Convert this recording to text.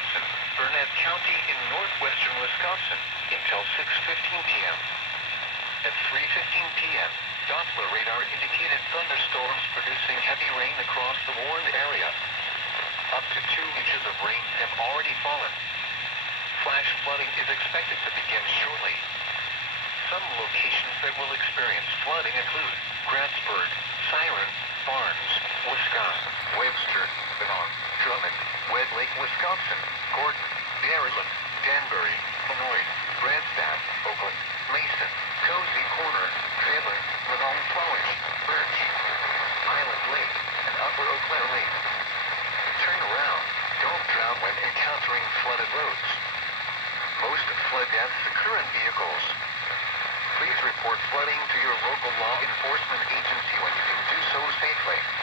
Wisconsin, Burnett County in northwestern Wisconsin, until 6:15 p.m. At 3:15 p.m., Doppler radar indicated thunderstorms producing heavy rain across the warned area. Up to 2 inches of rain have already fallen. Flash flooding is expected to begin shortly. Some locations that will experience flooding include Grantsburg, Siren, Barnes, Wisconsin, Webster, Benong, Drummond, Red Lake, Wisconsin, Gordon, Maryland, Danbury, Illinois, Branstad, Oakland, Mason, Cozy Corner, Taylor, Benong Flowers, Birch, Island Lake, and Upper Eau Claire Lake. Turn around. Don't drown when encountering flooded roads. Most flood deaths occur in vehicles. Please report flooding to your local law enforcement agency when you can do so safely.